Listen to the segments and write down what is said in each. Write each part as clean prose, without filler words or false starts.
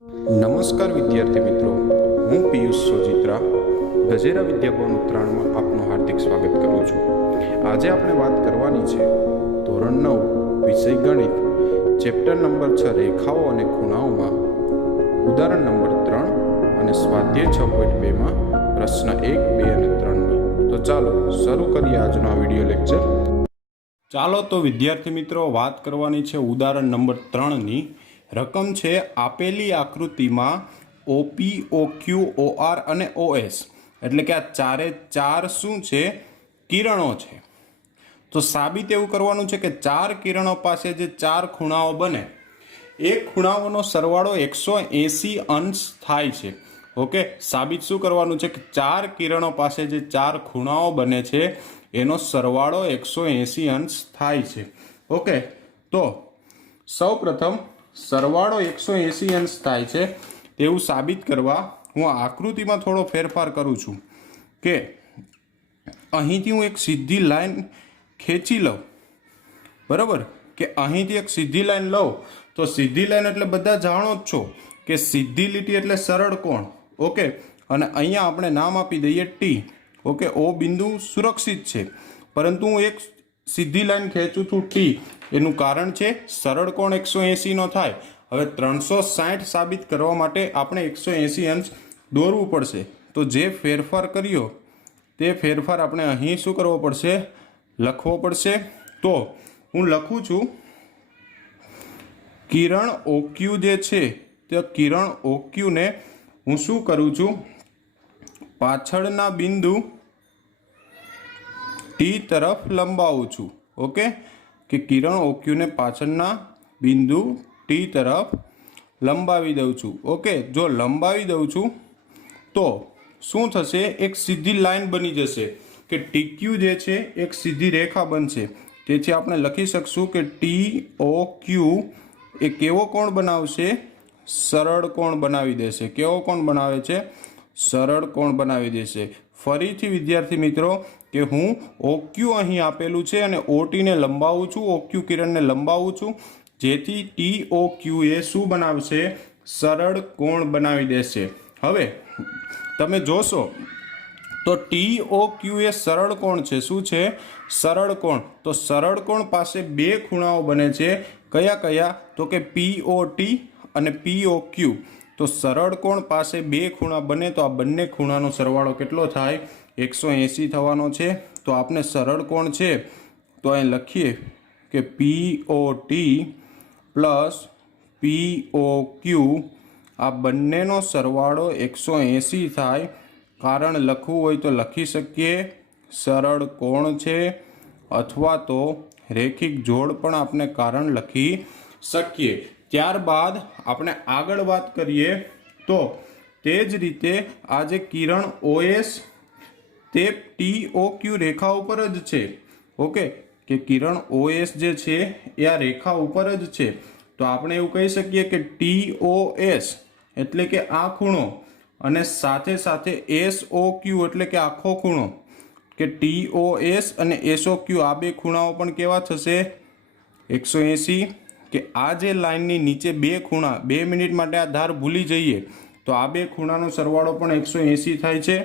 નમસ્કાર વિદ્યાર્થી મિત્રો, હું પિયુષ સોજિત્રા ગજેરા વિદ્યાભવન ઉત્તરાયણમાં આપનું હાર્દિક સ્વાગત કરું છું। આજે આપણે વાત કરવાની છે ધોરણ 9 વિષય ગણિત ચેપ્ટર નંબર 6 રેખાઓ અને ખૂણાઓમાં ઉદાહરણ નંબર 3 અને સ્વાધ્યાય 6.2 માં પ્રશ્ન 1, 2 અને 3ની। તો ચાલો શરૂ કરીએ આજનો આ વિડિયો લેક્ચર। ચાલો તો વિદ્યાર્થી મિત્રો વાત કરવાની છે ઉદાહરણ નંબર 3ની। રકમ છે આપેલી આકૃતિમાં ઓપી, ઓક્યુ, ઓઆર અને ઓએસ એટલે કે આ ચારે ચાર શું છે? કિરણો છે। તો સાબિત એવું કરવાનું છે કે ચાર કિરણો પાસે જે ચાર ખૂણાઓ બને એ ખૂણાઓનો સરવાળો 180 અંશ થાય છે। ઓકે, સાબિત શું કરવાનું છે કે ચાર કિરણો પાસે જે ચાર ખૂણાઓ બને છે એનો સરવાળો 180 અંશ થાય છે। ઓકે, તો સૌ પ્રથમ સરવાળો 180 અંશ થાય છે તેવું સાબિત કરવા હું આ આકૃતિમાં થોડો ફેરફાર કરું છું કે અહીંથી હું એક સીધી લાઈન ખેંચી લઉં, બરાબર? કે અહીંથી એક સીધી લાઈન લઉં તો સીધી લાઈન એટલે બધા જાણો જ છો કે સીધી લીટી એટલે સરળ કોણ। ઓકે, અને અહીંયા આપણે નામ આપી દઈએ ટી। ઓકે, ઓ બિંદુ સુરક્ષિત છે, પરંતુ હું એક સીધી લાઈન ખેંચું છું ટી, એનું કારણ છે સરળ કોણ 180 નો થાય। હવે 360 સાબિત કરવા માટે આપણે 180 અંશ દોરવું પડશે। તો જે ફેરફાર કર્યો તે ફેરફાર આપણે અહીં શું કરવો પડશે? લખવો પડશે। તો હું લખું છું કિરણ ઓક્યુ જે છે તે કિરણ ઓક્યુને હું શું કરું છું? પાછળના બિંદુ ટી તરફ લંબાવું છું। ઓકે, કે કિરણ ઓક્યુને પાછળના બિંદુ ટી તરફ લંબાવી દઉં છું। ઓકે, જો લંબાવી દઉં છું તો શું થશે? એક સીધી લાઈન બની જશે કે ટીક્યુ જે છે એક સીધી રેખા બનશે। તેથી આપણે લખી શકશું કે ટી ઓ ક્યુ એ કેવો કોણ બનાવશે? સરળ કોણ બનાવી દેશે। કેવો કોણ બનાવે છે? સરળ કોણ બનાવી દેશે। ફરીથી વિદ્યાર્થી મિત્રો કે હું ઓક્યુ અહીં આપેલું છે અને ઓટીને લંબાવું છું, ઓક્યુ કિરણને લંબાવું છું, જેથી ટી ઓ ક્યુ એ શું બનાવશે? સરળ કોણ બનાવી દેશે। હવે તમે જોશો તો ટી ઓ ક્યુ એ સરળ કોણ છે। શું છે? સરળ કોણ। તો સરળ કોણ પાસે બે ખૂણાઓ બને છે। કયા કયા? તો કે પી ઓ ટી અને પી ઓ ક્યુ। તો સરળ કોણ પાસે બે ખૂણા બને તો આ બંને ખૂણાનો સરવાળો કેટલો થાય? 180 થવાનો છે। તો આપણે સરળ કોણ છે તો અહીં લખીએ કે પી ઓ ટી પ્લસ પી ઓ ક્યુ આ બંનેનો સરવાળો 180 થાય। કારણ લખવું હોય તો લખી શકીએ સરળ કોણ છે, અથવા તો રેખિક જોડ પણ આપણે કારણ લખી શકીએ। ત્યારબાદ આપણે આગળ વાત કરીએ તો તે જ રીતે આ જે કિરણ ઓએસ તે ટી ઓ ક્યુ રેખા ઉપર જ છે। ઓકે, કે કિરણ ઓએસ જે છે એ આ રેખા ઉપર જ છે। તો આપણે એવું કહી શકીએ કે ટી ઓ એસ એટલે કે આ ખૂણો અને સાથે સાથે એસ ઓ ક્યુ એટલે કે આખો ખૂણો, કે ટી ઓ એસ અને એસ ઓ ક્યુ આ બે ખૂણાઓ પણ કેવા થશે? 180। કે આ જે લાઈનની નીચે બે ખૂણા, 2 મિનિટ માટે આ ધાર ભૂલી જઈએ તો આ બે ખૂણાનો સરવાળો પણ 180 થાય છે,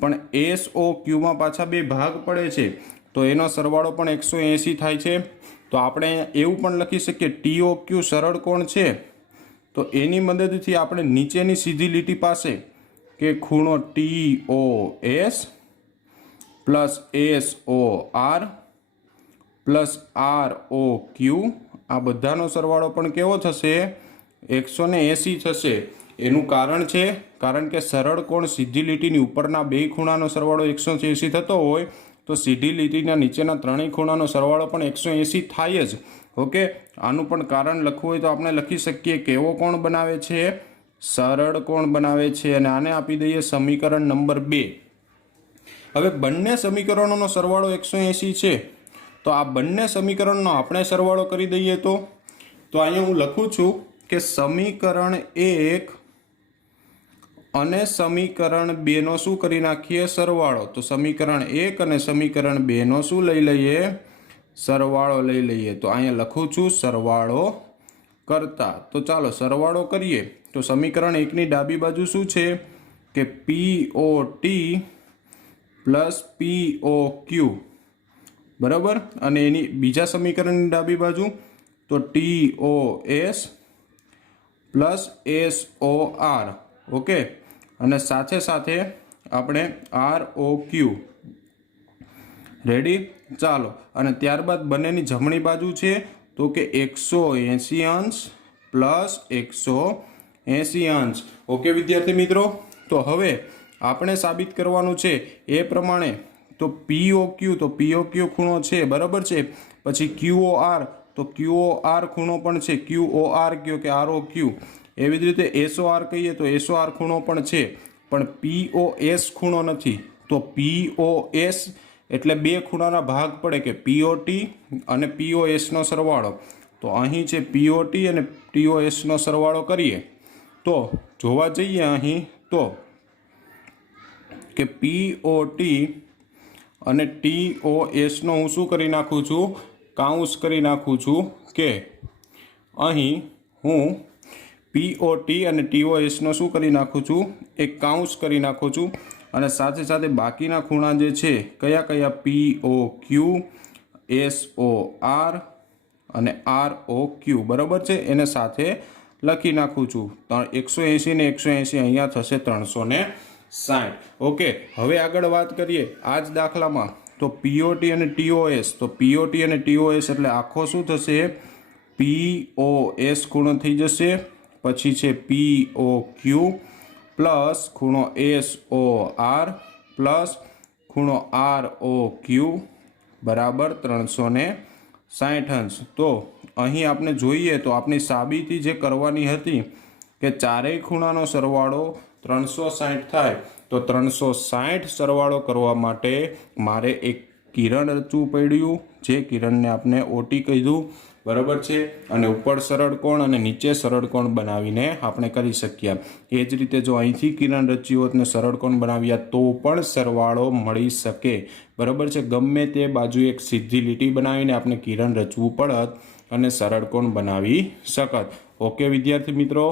પણ એસ ઓ ક્યુમાં પાછા બે ભાગ પડે છે તો એનો સરવાળો પણ 180 થાય છે। તો આપણે એવું પણ લખી શકીએ ટી ઓ ક્યુ સરળ કોણ છે, તો એની મદદથી આપણે નીચેની સીધી લીટી પાસે કે ખૂણો T O S plus S O R plus R O Q આ બધાનો સરવાળો પણ કેવો થશે? 180 થશે। એનું કારણ છે કારણ કે સરળ કોણ સીધી લીટીની ઉપરના બે ખૂણાનો સરવાળો 180 થતો હોય તો સીધી લીટીના નીચેના ત્રણેય ખૂણાનો સરવાળો પણ 180 થાય જ। ઓકે, આનું પણ કારણ લખવું હોય તો આપણે લખી શકીએ કેવો કોણ બનાવે છે? સરળ કોણ બનાવે છે। અને આને આપી દઈએ સમીકરણ નંબર 2। હવે બંને સમીકરણોનો સરવાળો 180 છે તો આ બંને સમીકરણનો આપણે સરવાળો કરી દઈએ તો અહીંયા હું લખું છું કે સમીકરણ 1 અને સમીકરણ 2 નો શું કરી નાખીએ? સરવાળો। તો સમીકરણ 1 અને સમીકરણ 2 નો શું લઈ લઈએ? સરવાળો લઈ લઈએ। તો અહીંયા લખું છું સરવાળો કરતા। તો ચાલો સરવાળો કરીએ તો સમીકરણ 1ની ડાબી બાજુ શું છે કે POT પ્લસ POQ બરાબર, અને એની બીજા સમીકરણની ડાબી બાજુ તો TOS પ્લસ SOR, ઓકે, અને સાથે સાથે આપણે ROQ, રેડી। ચાલો, અને ત્યારબાદ બંનેની જમણી બાજુ છે તો કે 180 અંશ પ્લસ 180 અંશ, ઓકે વિદ્યાર્થી મિત્રો। તો હવે આપણે સાબિત કરવાનું છે એ પ્રમાણે તો POQ ખૂણો છે બરાબર છે, પછી QOR તો QOR ખૂણો પણ છે, QOR કયો કે ROQ, એવી જ રીતે SOR કહીએ તો SOR ખૂણો પણ છે, પણ POS ખૂણો નથી। તો POS એટલે બે ખૂણાના ભાગ પડે કે POT અને POS નો સરવાળો, તો અહીં છે POT અને TOS નો સરવાળો કરીએ તો જોવા જઈએ અહીં તો કે POT અને TOS નો હું શું કરી નાખું છું, કાઉન્સ કરી નાખું છું કે અહીં હું POT અને TOS નો શું કરી નાખું છું, એક કાઉન્સ કરી નાખું છું, અને સાથે સાથે બાકીના ખૂણા જે છે કયા કયા POQ, SOR અને ROQ બરાબર છે, એને સાથે લખી નાખું છું। 180 ને 180 અહીંયા થશે 360, ઓકે। હવે આગળ વાત કરીએ આ જ દાખલામાં તો POT અને TOS, તો POT અને TOS એટલે આખો શું થશે, POS ખૂણો થઈ જશે, પછી છે POQ પ્લસ ખૂણો SOR પ્લસ ખૂણો ROQ બરાબર 360 અંશ। તો અહીં આપણે જોઈએ તો આપણી સાબિતી જે કરવાની હતી કે ચારેય ખૂણાનો સરવાળો 360 થાય, તો 360 સરવાળો કરવા માટે મારે એક કિરણ રચવું પડ્યું, જે કિરણને આપણે OT કીધું બરાબર છે, અને ઉપર સરળ કોણ અને નીચે સરળ કોણ બનાવીને આપણે કરી શક્યા। એ જ રીતે જો અહીંથી કિરણ રચ્યું હોત ને સરળ કોણ બનાવ્યા તો પણ સરવાળો મળી શકે બરાબર છે, ગમે તે બાજુ એક સીધી લીટી બનાવીને આપણે કિરણ રચવું પડત અને સરળ કોણ બનાવી શકત, ઓકે વિદ્યાર્થી મિત્રો।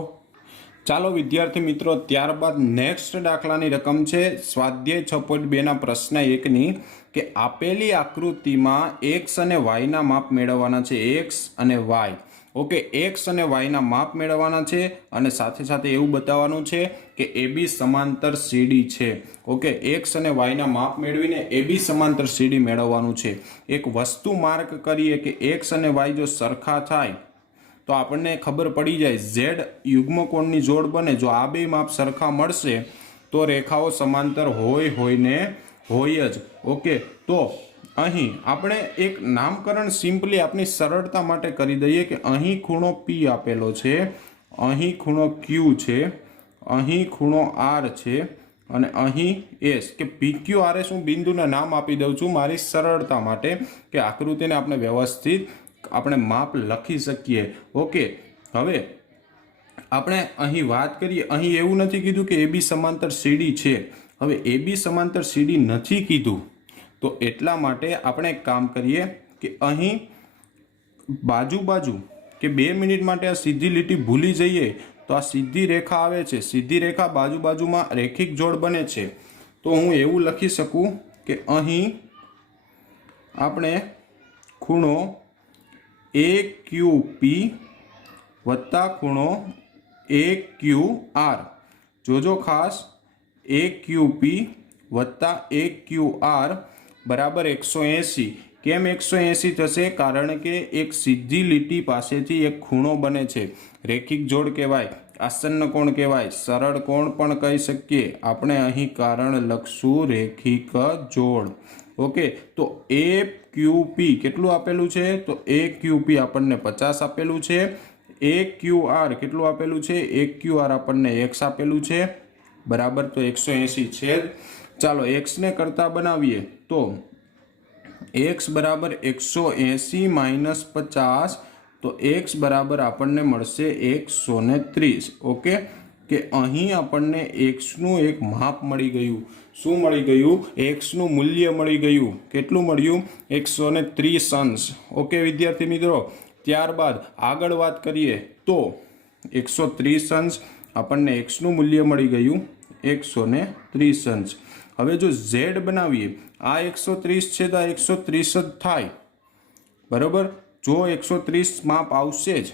ચાલો વિદ્યાર્થી મિત્રો, ત્યારબાદ નેક્સ્ટ દાખલાની રકમ છે સ્વાધ્યાય 6.2 પ્રશ્ન 1ની કે આપેલી આકૃતિમાં x અને y ના માપ મેળવવાના છે, x અને y, ઓકે। x અને y ના માપ મેળવવાના છે અને સાથે સાથે એવું બતાવવાનું છે કે AB સમાંતર CD છે, ઓકે। x અને y ના માપ મેળવીને AB સમાંતર CD મેળવવાનું છે। એક વસ્તુ માર્ક કરીએ કે x અને y જો સરખા થાય તો આપણને ખબર પડી જાય z યુગ્મ કોણની જોડ બને, જો આ બે માપ સરખા મળશે તો રેખાઓ સમાંતર હોય ને હોય જ, ઓકે। તો અહીં આપણે એક નામકરણ સિમ્પલી આપણી સરળતા માટે કરી દઈએ કે અહીં ખૂણો P આપેલો છે, અહીં ખૂણો Q છે, અહીં ખૂણો R છે અને અહીં S, કે PQRS હું બિંદુના નામ આપી દઉં છું મારી સરળતા માટે કે આકૃતિને આપણે વ્યવસ્થિત આપણે માપ લખી શકીએ, ઓકે। હવે આપણે અહીં વાત કરીએ, અહીં એવું નથી કીધું કે AB સમાંતર CD છે, હવે AB સમાંતર CD નથી કીધું તો એટલા માટે આપણે એક કામ કરીએ કે અહીં બાજુ કે 2 મિનિટ માટે આ સીધી લીટી ભૂલી જઈએ તો આ સીધી રેખા આવે છે, સીધી રેખા બાજુમાં રેખિક જોડ બને છે, તો હું એવું લખી શકું કે અહીં આપણે ખૂણો AQP વત્તા ખૂણો AQR, જોજો ખાસ, AQP વત્તા AQR બરાબર 180, કેમ 180 થશે, કારણ કે એક સીધી લીટી પાસેથી એક ખૂણો બને છે, રેખિક જોડ કહેવાય, આસન્ન કોણ કહેવાય, સરળ કોણ પણ કહી શકીએ આપણે। અહીં કારણ લખશું રેખિક જોડ, ઓકે। તો AQP કેટલું આપેલું છે, તો AQP આપણને 50 આપેલું છે, AQR કેટલું આપેલું છે, AQR આપણને x આપેલું છે બરાબર, તો 180 છે। ચાલો x ને કરતા બનાવીએ તો x બરાબર 180 માઇનસ 50, તો x બરાબર આપણને મળશે 130, ઓકે। કે અહીં આપણને x નું એક માપ મળી ગયું, શું મળી ગયું, x નું મૂલ્ય મળી ગયું, કેટલું મળ્યું, 130 અંશ, ઓકે વિદ્યાર્થી મિત્રો। ત્યારબાદ આગળ વાત કરીએ તો 130 અંશ આપણને એક્સનું મૂલ્ય મળી ગયું 130 અંશ। હવે જો ઝેડ બનાવીએ, આ 130 છે તો આ 130 જ થાય, બરાબર। જો 130 માપ આવશે જ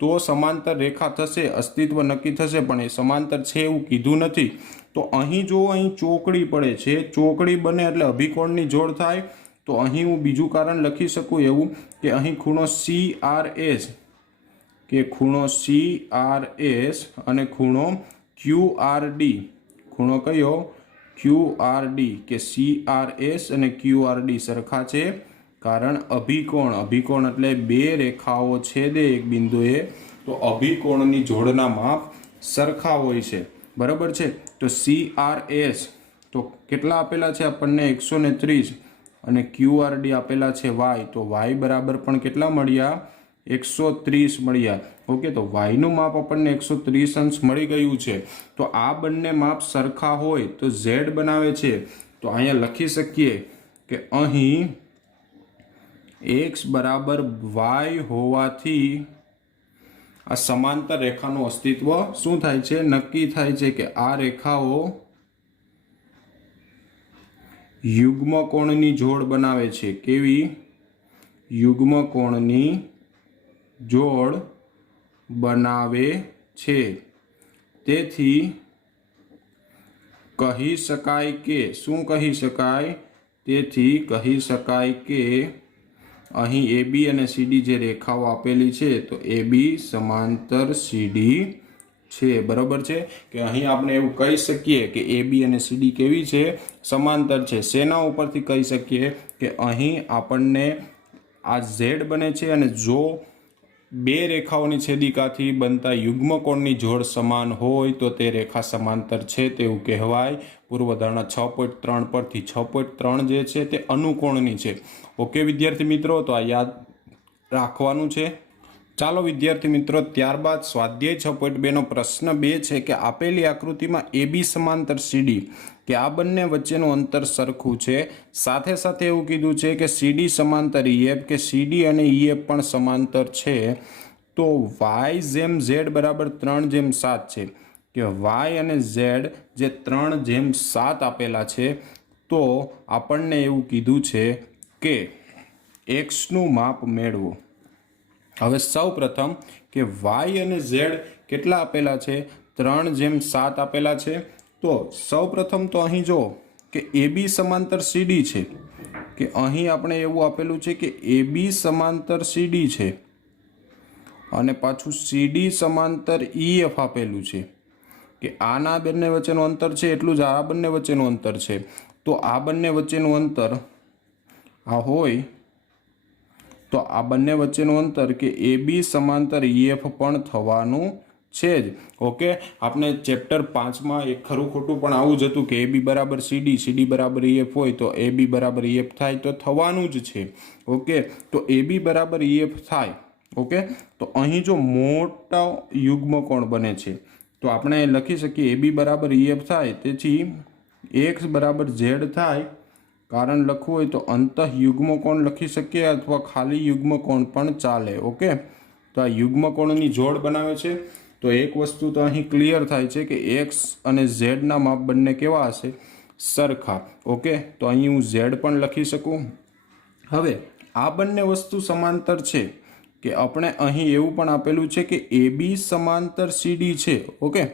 તો સમાંતર રેખા થશે, અસ્તિત્વ નક્કી થશે, પણ એ સમાંતર છે એવું કીધું નથી। તો અહીં જો અહીં ચોકડી પડે છે, ચોકડી બને એટલે અભિકોણની જોડ થાય। તો અહીં હું બીજું કારણ લખી શકું એવું કે અહીં ખૂણો CRS કે ખૂણો CRS અને ખૂણો QRD, ખૂણો કયો QRD કે CRS અને QRD સરખા છે, કારણ અભિકોણ એટલે બે રેખાઓ છેદે એક બિંદુએ તો અભિકોણની જોડના માપ સરખા હોય છે, બરાબર છે। તો CRS તો કેટલા આપેલા છે આપણને 130 અને QRD આપેલા છે y, તો y બરાબર પણ કેટલા મળ્યા 130 મળ્યા। ઓકે, તો y નું માપ આપણને 130 અંશ મળી ગયું છે। તો આ બંને માપ સરખા હોય તો z બનાવે છે। તો અહીંયા લખી શકીએ કે અહીં x બરાબર y હોવાથી આ સમાંતર રેખાનું અસ્તિત્વ શું થાય છે, નક્કી થાય છે કે આ રેખાઓ યુગ્મ કોણની જોડ બનાવે છે। કેવી? યુગ્મ કોણની જોડ બનાવે છે। તેથી કહી શકાય કે શું કહી શકાય? તેથી કહી શકાય કે અહીં AB અને CD જે રેખાઓ આપેલી છે તો AB સમાંતર CD છે, બરાબર છે। કે અહીં આપણે એવું કહી શકીએ કે AB અને CD કેવી છે, સમાંતર છે। શેના ઉપરથી કહી શકીએ કે અહીં આપણને આ Z બને છે અને જો બે રેખાઓની છેદિકાથી બનતા યુગ્મ કોણની જોડ સમાન હોય તો તે રેખા સમાંતર છે તેવું કહેવાય। પૂર્વધારણા 6.3 પરથી 6.3 જે છે તે અનુકોણની છે। ઓકે વિદ્યાર્થી મિત્રો, તો આ યાદ રાખવાનું છે। ચાલો વિદ્યાર્થી મિત્રો, ત્યારબાદ સ્વાધ્યાય 6.2 નો પ્રશ્ન 2 છે કે આપેલી આકૃતિમાં AB સમાંતર CD કે આ બંને વચ્ચેનું અંતર સરખું છે, સાથે સાથે એવું કીધું છે કે CD સમાંતર EF કે CD અને EF પણ સમાંતર છે, તો y જેમ z બરાબર 3/7 છે કે y અને z જે 3/7 આપેલા છે, તો આપણને એવું કીધું છે કે x નું માપ મેળવો। હવે સૌ પ્રથમ કે y અને z કેટલા આપેલા છે, 3/7 આપેલા છે। તો સૌ પ્રથમ તો અહીં જો કે AB સમાંતર CD છે, કે અહીં આપણે એવું આપેલું છે કે AB સમાંતર CD છે અને પાછું CD સમાંતર EF આપેલું છે, કે આના બંને વચ્ચેનું અંતર છે એટલું જ આ બંને વચ્ચેનું અંતર છે। તો આ બંને વચ્ચેનું અંતર આ હોય તો આ બંને વચ્ચેનું અંતર કે AB સમાંતર EF પણ થવાનું છે જ। ઓકે, આપણે ચેપ્ટર 5 માં એક ખરું ખોટું પણ આવું જ હતું કે AB બરાબર CD, CD બરાબર EF હોય તો AB બરાબર EF થાય તો થવાનું જ છે। ઓકે, તો AB બરાબર EF થાય। ઓકે, તો અહીં જો મોટો યુગ્મ કોણ બને છે તો આપણે લખી શકીએ AB બરાબર EF થાય, તેથી x બરાબર z થાય। કારણ લખવું હોય તો અંતઃ યુગ્મ કોણ લખી શકીએ અથવા ખાલી યુગ્મ કોણ પણ ચાલે। ઓકે, તો આ યુગ્મ કોણની જોડ બનાવે છે। તો એક વસ્તુ તો અહીં ક્લિયર થાય છે કે x અને z ના માપ બંને કેવા હશે, સરખા। ઓકે, તો અહીં હું z પણ લખી શકું। હવે આ બંને વસ્તુ સમાંતર છે કે આપણે અહીં એવું પણ આપેલું છે કે AB સમાંતર CD છે। ઓકે,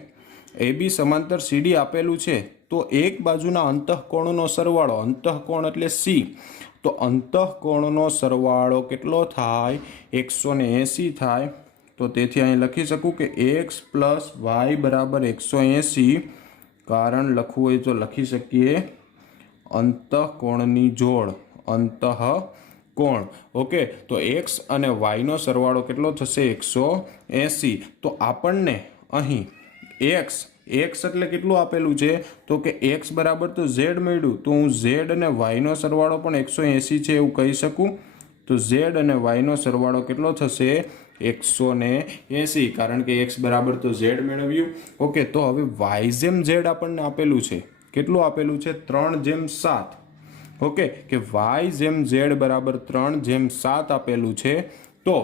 AB સમાંતર CD આપેલું છે તો એક બાજુના અંતઃકોણનો સરવાળો, અંતઃકોણ એટલે C, તો અંતઃકોણનો સરવાળો કેટલો થાય, 180 થાય। તો તેથી અહીં લખી શકું કે x + y બરાબર 180, કારણ લખવું હોય તો લખી શકીએ અંતઃકોણની જોડ, અંતઃકોણ। ઓકે, તો x અને y નો સરવાળો કેટલો થશે, 180। તો આપણને અહીં x એટલે કેટલું આપેલું છે તો કે x બરાબર તો z મળ્યું, તો હું z અને y નો સરવાળો પણ 180 છે એવું કહી શકું। તો z અને y નો સરવાળો કેટલો થશે, 180, કારણ કે x બરાબર તો z મેળવ્યું। ઓકે, તો હવે y જેમ z આપણને આપેલું છે, કેટલું આપેલું છે, 3/7। ઓકે, કે y જેમ z બરાબર 3/7 આપેલું છે। તો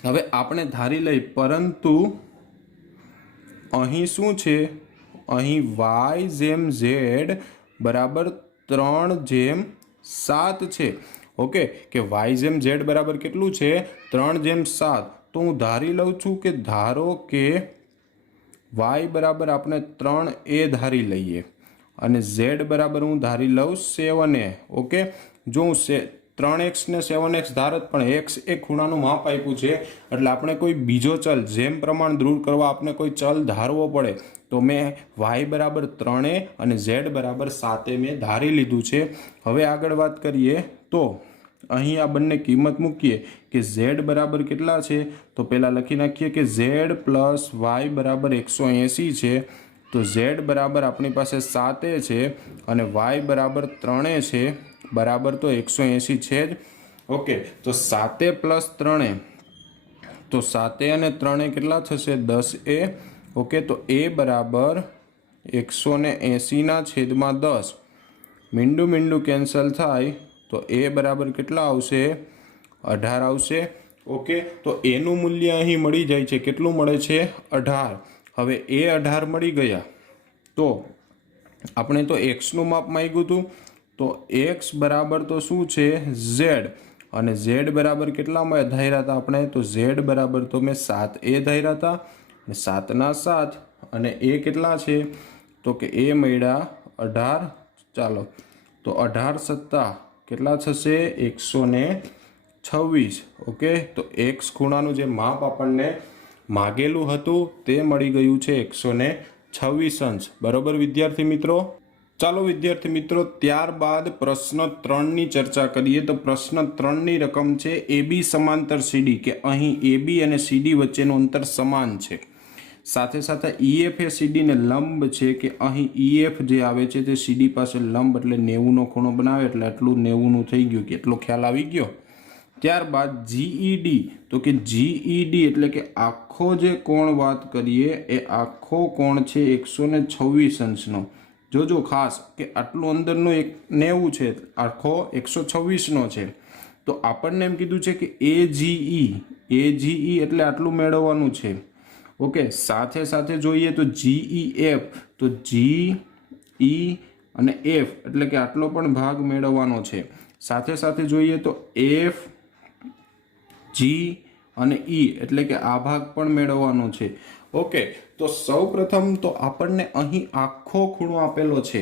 હવે આપણે ધારી લઈ, પરંતુ અહીં શું છે, અહીં વાય જેમ ઝેડ બરાબર 3/7 છે. ઓકે, કે વાય જેમ ઝેડ બરાબર કેટલું છે, 3/7. તો હું ધારી લઉં છું કે ધારો કે વાય બરાબર આપણે 3a ધારી લઈએ અને ઝેડ બરાબર હું ધારી લઉં 7a. ઓકે, જો હું 3x ને 7x ધારત પણ x એ ખૂણાનું માપ આપ્યું છે એટલે આપણે કોઈ બીજો ચલ જેમ પ્રમાણ દૂર કરવા આપણે કોઈ ચલ ધારવો પડે. તો મેં y બરાબર 3a અને z બરાબર 7a મેં ધારી લીધું છે. હવે આગળ વાત કરીએ તો અહીં આ બંને કિંમત મૂકીએ કે z બરાબર કેટલા છે, તો પહેલાં લખી નાખીએ કે z પ્લસ y બરાબર 180 છે. તો z બરાબર આપણી પાસે 7a છે અને y બરાબર 3a છે, બરાબર તો 180 છે જ. ઓકે, તો 7a પ્લસ 3a, તો 7a અને 3a કેટલા થશે, 10a. ઓકે, તો a બરાબર 180/10. મીંડું કેન્સલ થાય તો a બરાબર કેટલા આવશે, 18 આવશે. ઓકે, તો એનું મૂલ્ય અહીં મળી જાય છે, કેટલું મળે છે, 18. હવે એ 18 મળી ગયા તો આપણે તો એક્સનું માપ માંગ્યું હતું, તો એક્સ બરાબર તો શું છે, ઝેડ. અને ઝેડ બરાબર કેટલામાં ધાર્યા હતા આપણે, તો ઝેડ બરાબર તો મેં 7a ધાર્યા હતા અને 7 ના 7 અને એ કેટલા છે, તો કે એ મળ્યા 18. ચાલો, તો 18 સત્તા કેટલા થશે, 126. ઓકે, તો એક્સ ખૂણાનું જે માપ આપણને માગેલું હતું તે મળી ગયું છે 126 અંશ. બરોબર વિદ્યાર્થી મિત્રો. ચાલો વિદ્યાર્થી મિત્રો, ત્યારબાદ પ્રશ્ન 3ની ચર્ચા કરીએ. તો પ્રશ્ન 3ની રકમ છે AB સમાંતર CD, કે અહીં AB અને CD વચ્ચેનું અંતર સમાન છે. સાથે સાથે EF એ CD ને લંબ છે, કે અહીં EF જે આવે છે તે CD પાસે લંબ એટલે 90નો ખૂણો બનાવે એટલે આટલું 90નું થઈ ગયું, કે એટલો ખ્યાલ આવી ગયો. ત્યારબાદ GED, તો કે GED એટલે કે આખો જે કોણ વાત કરીએ એ આખો કોણ છે 126 અંશનો. જોજો ખાસ કે આટલું અંદરનું 90 છે, આખો 126નો છે. તો આપણને એમ કીધું છે કે AGE એટલે આટલું મેળવવાનું છે. ઓકે, સાથે સાથે જોઈએ તો GEF, તો GE અને F એટલે કે આટલો પણ ભાગ મેળવવાનો છે. સાથે સાથે જોઈએ તો F, G અને E એટલે કે આ ભાગ પણ મેળવવાનો છે. ઓકે, તો સૌ પ્રથમ તો આપણને અહીં આખો ખૂણો આપેલો છે.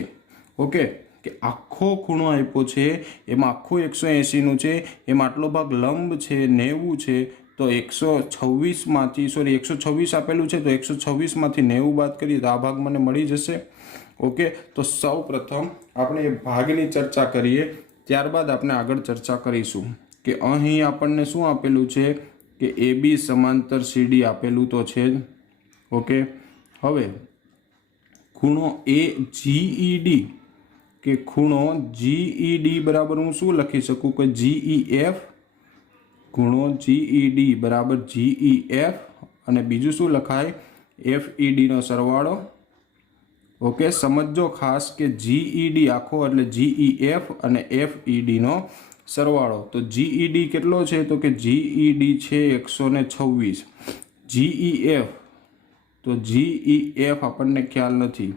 ઓકે, કે આખો ખૂણો આપ્યો છે, એમાં આખું 180નું છે, એમાં આટલો ભાગ લંબ છે 90 છે. તો 126 આપેલું છે, તો 126માંથી 90 બાદ કરીએ તો આ ભાગ મને મળી જશે. ઓકે, તો સૌ પ્રથમ આપણે એ ભાગની ચર્ચા કરીએ, ત્યારબાદ આપણે આગળ ચર્ચા કરીશું કે અહીં આપણને શું આપેલું છે કે AB સમાંતર CD આપેલું તો છે જ. ઓકે, હવે ખૂણો GED, કે ખૂણો GED બરાબર હું શું લખી શકું કે GEF, ખૂણો GED બરાબર GEF અને બીજું શું લખાય, FED નો સરવાળો. ઓકે, સમજો ખાસ કે GED આખો એટલે GEF અને FED નો સરવાળો. તો GED કેટલો છે, તો કે GED છે 126. GEF, તો GEF આપણને ખ્યાલ નથી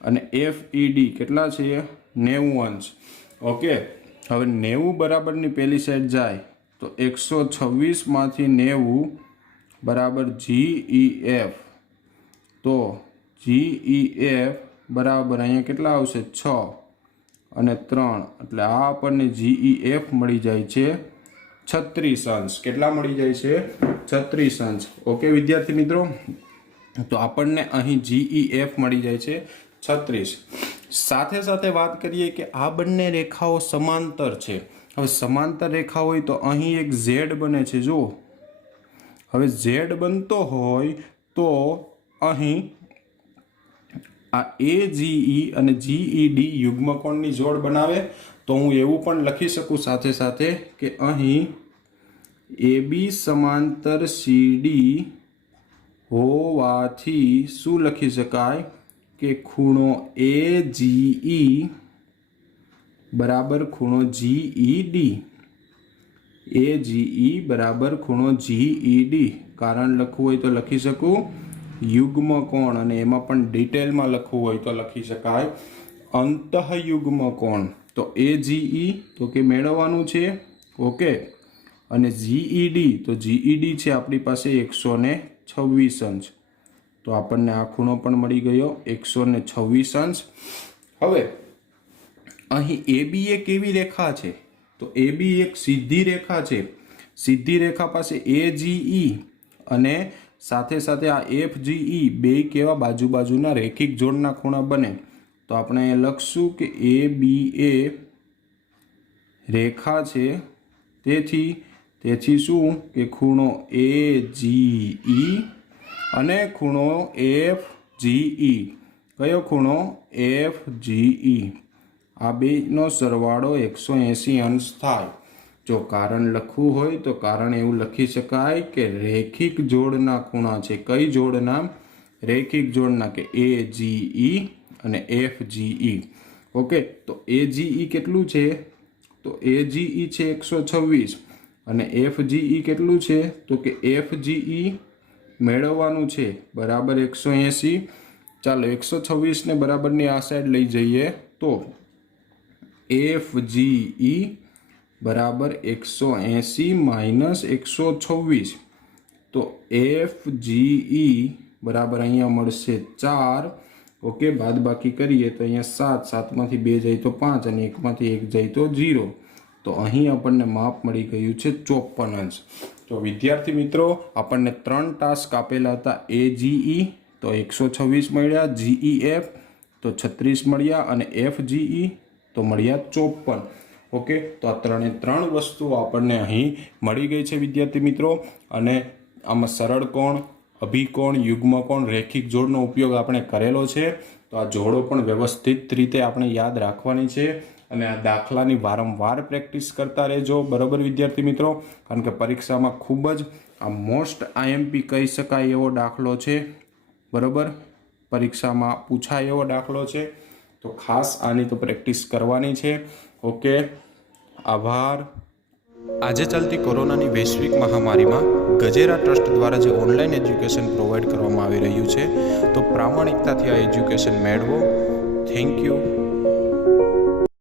અને FED કેટલા છે, 90 અંશ. ઓકે, હવે 90 બરાબરની પહેલી સાઈડ જાય તો 126માંથી 90 બરાબર GEF. તો GEF બરાબર અહીંયા કેટલા આવશે, 6 અને 3 એટલે આ આપણને GEF મળી જાય છે 36 અંશ. કેટલા મળી જાય છે, 36 અંશ. ઓકે વિદ્યાર્થી મિત્રો, તો આપણને અહીં GEF મળી જાય છે 36. સાથે સાથે વાત કરીએ કે આ બંને રેખાઓ સમાંતર છે. હવે સમાંતર રેખા હોય તો અહીં એક Z બને છે. જો હવે Z બનતો હોય તો અહીં આ AGE અને GED યુગ્મકોણની જોડ બનાવે. તો હું એવું પણ લખી શકું સાથે સાથે કે અહીં AB સમાંતર CD હોવાથી શું લખી શકાય કે ખૂણો AGE બરાબર ખૂણો GED. AGE બરાબર ખૂણો GED. કારણ લખવું હોય તો લખી શકું યુગ્મ કોણ, અને એમાં પણ ડિટેલમાં લખવું હોય તો લખી શકાય અંતઃયુગ્મ કોણ. તો AGE તો કે મેળવવાનું છે, ઓકે. અને GED તો GED છે આપણી પાસે 126 અંશ. તો આપણને આ ખૂણો પણ મળી ગયો 126 અંશ. હવે અહીં AB એ કેવી રેખા છે? તો AB એક સીધી રેખા છે. સીધી રેખા પાસે AGE અને સાથે સાથે આ FGE બે કેવા બાજુના રેખિક જોડના ખૂણા બને. તો આપણે લખશું કે ABA રેખા છે, તેથી શું કે ખૂણો AGE અને ખૂણો FGE, કયો ખૂણો? FGE, આ બેનો સરવાળો 180 અંશ થાય. જો કારણ લખવું હોય તો કારણ એવું લખી શકાય કે રેખિક જોડના ખૂણા છે. કઈ જોડના? રેખિક જોડના, કે AGE અને FGE. ઓકે, તો AGE કેટલું છે? તો AGE છે 126 અને FGE કેટલું છે? તો કે FGE મેળવવાનું છે બરાબર 180. ચાલો 126 ને બરાબરની આ સાઈડ લઈ જઈએ તો FGE બરાબર 180 માઇનસ 126. તો FGE બરાબર અહીંયા મળશે 4. ઓકે, બાદ બાકી કરીએ તો અહીંયા 7, 7માંથી 2 જાય તો 5 અને 1માંથી 1 જાય તો 0. તો અહીં આપણને માપ મળી ગયું છે 54 અંશ. તો વિદ્યાર્થી મિત્રો, આપણને 3 ટાસ્ક આપેલા હતા. AGE તો 126 મળ્યા, GEF તો 36 મળ્યા અને FGE તો મળ્યા 54. ઓકે, તો આ 3 વસ્તુઓ આપણને અહીં મળી ગઈ છે વિદ્યાર્થી મિત્રો. અને આમાં સરળ કોણ, અભિકોણ, યુગ્મ કોણ, રેખિક જોડનો ઉપયોગ આપણે કરેલો છે. તો આ જોડો પણ વ્યવસ્થિત રીતે આપણે યાદ રાખવાની છે અને આ દાખલાની વારંવાર પ્રેક્ટિસ કરતા રહેજો. બરાબર વિદ્યાર્થી મિત્રો, કારણ કે પરીક્ષામાં ખૂબ જ આ મોસ્ટ IMP કહી શકાય એવો દાખલો છે. બરાબર, પરીક્ષામાં પૂછાય એવો દાખલો છે. તો ખાસ આની તો પ્રેક્ટિસ કરવાની છે. ઓકે, આભાર. આજે ચાલતી કોરોનાની વૈશ્વિક મહામારીમાં ગજેરા ટ્રસ્ટ દ્વારા જે ઓનલાઈન એજ્યુકેશન પ્રોવાઈડ કરવામાં આવી રહ્યું છે, તો પ્રામાણિકતાથી આ એજ્યુકેશન મેળવો. Thank you.